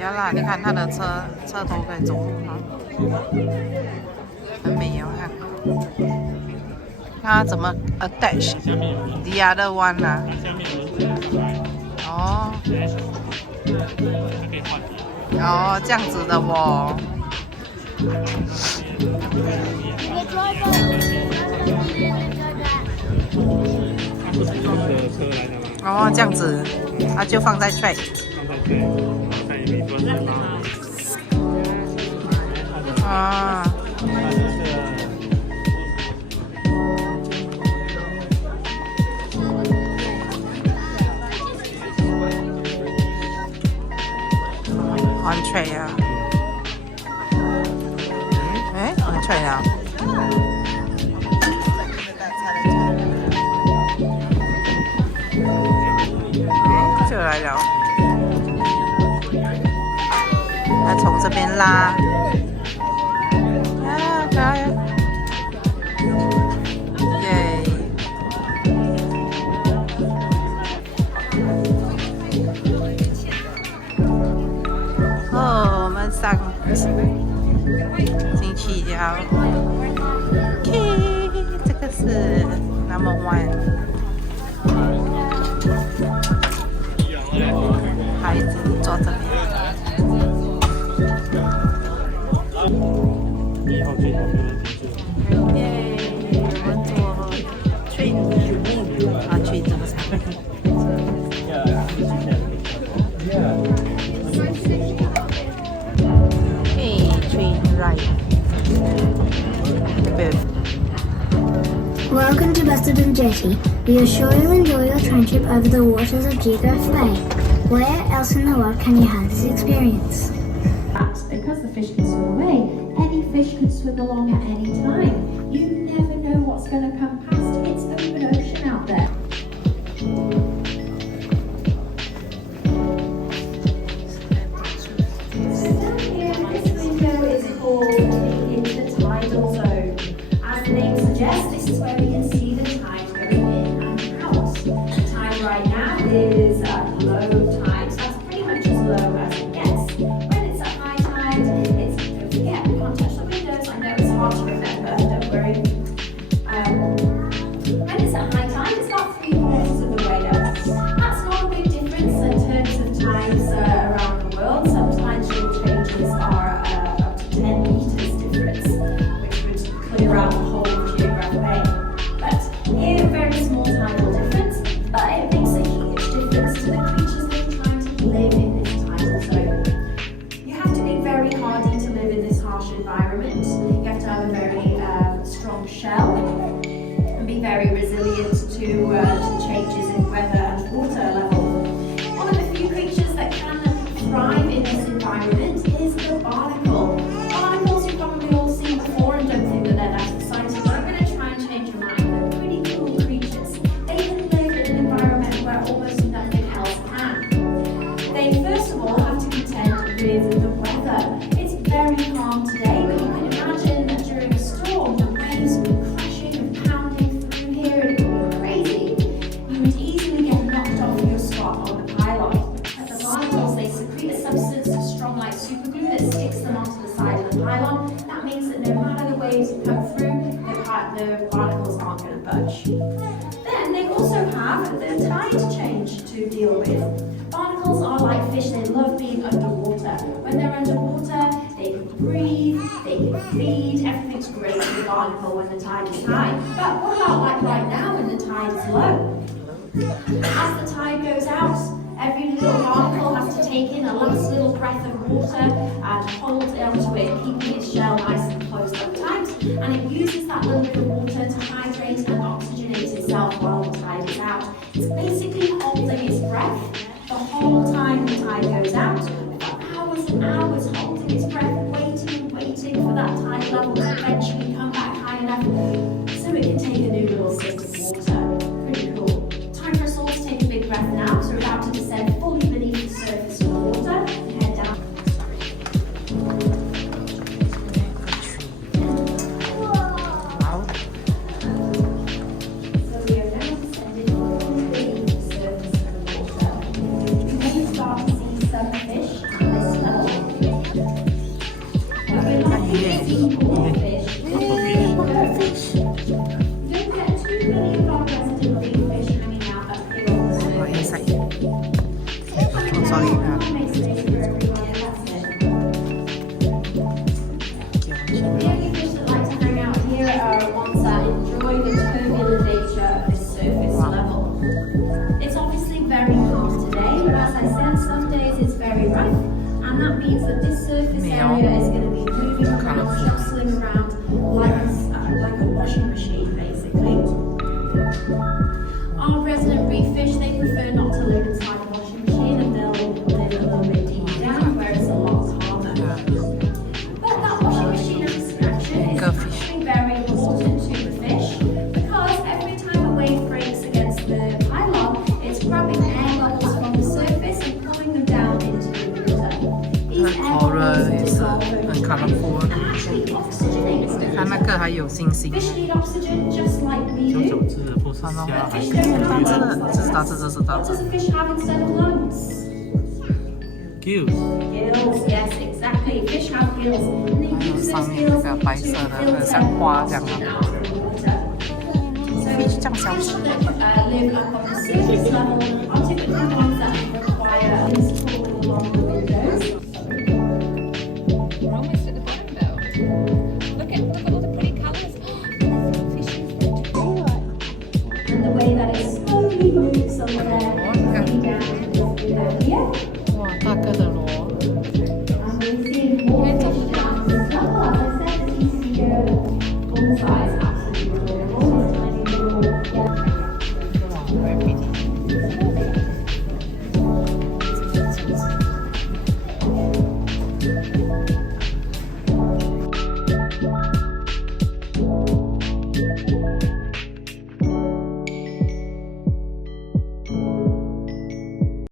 呀啦，你看它的车头可以走路哈，很美哦，看。它怎么 attach the other one 啊？哦，哦，这样子的哦。哦，这样子，它就放在 tray。啊。on tray 啊。哎 ，on tray 啊。就来了。它从这边拉。啊，可爱。耶。哦，我们上进去了。OK， 这个是 number one。孩子坐这边。耶，我们坐 train 啊，去这个场。Jetty Ride. Welcome to Busselton Jetty. We are sure you'll enjoy your train trip over the waters of Geograph Bay. Where else in the world can you have this experience? Because the fish can swim away, any fish can swim along at any time. You never know what's going to come past. It's open ocean out there. Is low tide, so that's pretty much as low as it gets. When it's at high tide, it's, don't forget, we can't touch the windows. I know it's hard to remember, don't worry. When it's at high tide, it's about 3/4 of the way up. That's not a big difference in terms of tides around the world. Sometimes your changes are up to 10 meters difference, which would clear out the whole of Geograph Bay. But here, very small tidal difference, but it makes a huge difference to the creatures that are trying to live in this tidal zone. You have to be very hardy to live in this harsh environment. You have to have a very strong shell and be very resilient to changes in weather and water level. One of the few creatures that can thrive in this environment is the barnacle. Barnacles you've probably all seen before and don't think that they're that exciting, but I'm going to try and change your mind. They're pretty cool creatures. They can live in an environment where almost nothing else can. They first of all have to contend with the weather. It's very calm today, but you can imagine that during a storm, the waves will be crashing and pounding through here and it would be crazy. You would easily get knocked off your spot on the pylon. But the barnacles, they secrete a substance that's strong like superglue that sticks them onto the side of the pylon. That means that no matter the waves come through, the barnacles aren't going to budge. Then they also have the tide change to deal with. Barnacles are like fish, they love being underwater. When they're underwater, they can breathe, they can feed, everything's great with the barnacle when the tide is high. But what about like right now when the tide is low? As the tide goes out, every little barnacle has to take in a last little breath of water and hold onto it, keeping its shell nice and closed up tight. And it uses that little bit of water to hydrate and oxygenate itself while the tide is out. It's basically holding its breath the whole time the tide goes out, for hours and hours, holding its breath, waiting for that tide level to eventually come back high enough so it can take a new little sip of water. Pretty cool. Time for us all to take a big breath now, so we're about to descend fully beneath the surface of the water and head down. safe space for everyone, that's it. The only fish that like to hang out here are ones that enjoy the turbulent nature of this surface level. It's obviously very calm today, but as I said, some days it's very rough, and that means that this surface area is going to be moving around, jostling around like a washing machine, basically. Our resident reef fish, they prefer not to live inside a washing machine, and they'll live a little bit deeper down where it's a lot calmer. But that washing machine extraction is actually very important to the fish, because every time a wave breaks against the pylon, it's grabbing air bubbles from the surface and pulling them down into the water. These air bubbles dissolve over time and actually oxygenate the fish. 看那个还有星星。 Fish need oxygen just like we do. But fish don't have lungs. 这是大只，这是大 What 只。 does a fish have instead of lungs? Gills. Gills, yes, exactly. Fish have gills. And they use 上 those 面 gills 那个 to 白色的， filter 像花这样 oxygen 的。 out of the water. So Fish 这样小 fish 只。 that live up on the surface level are typically ones that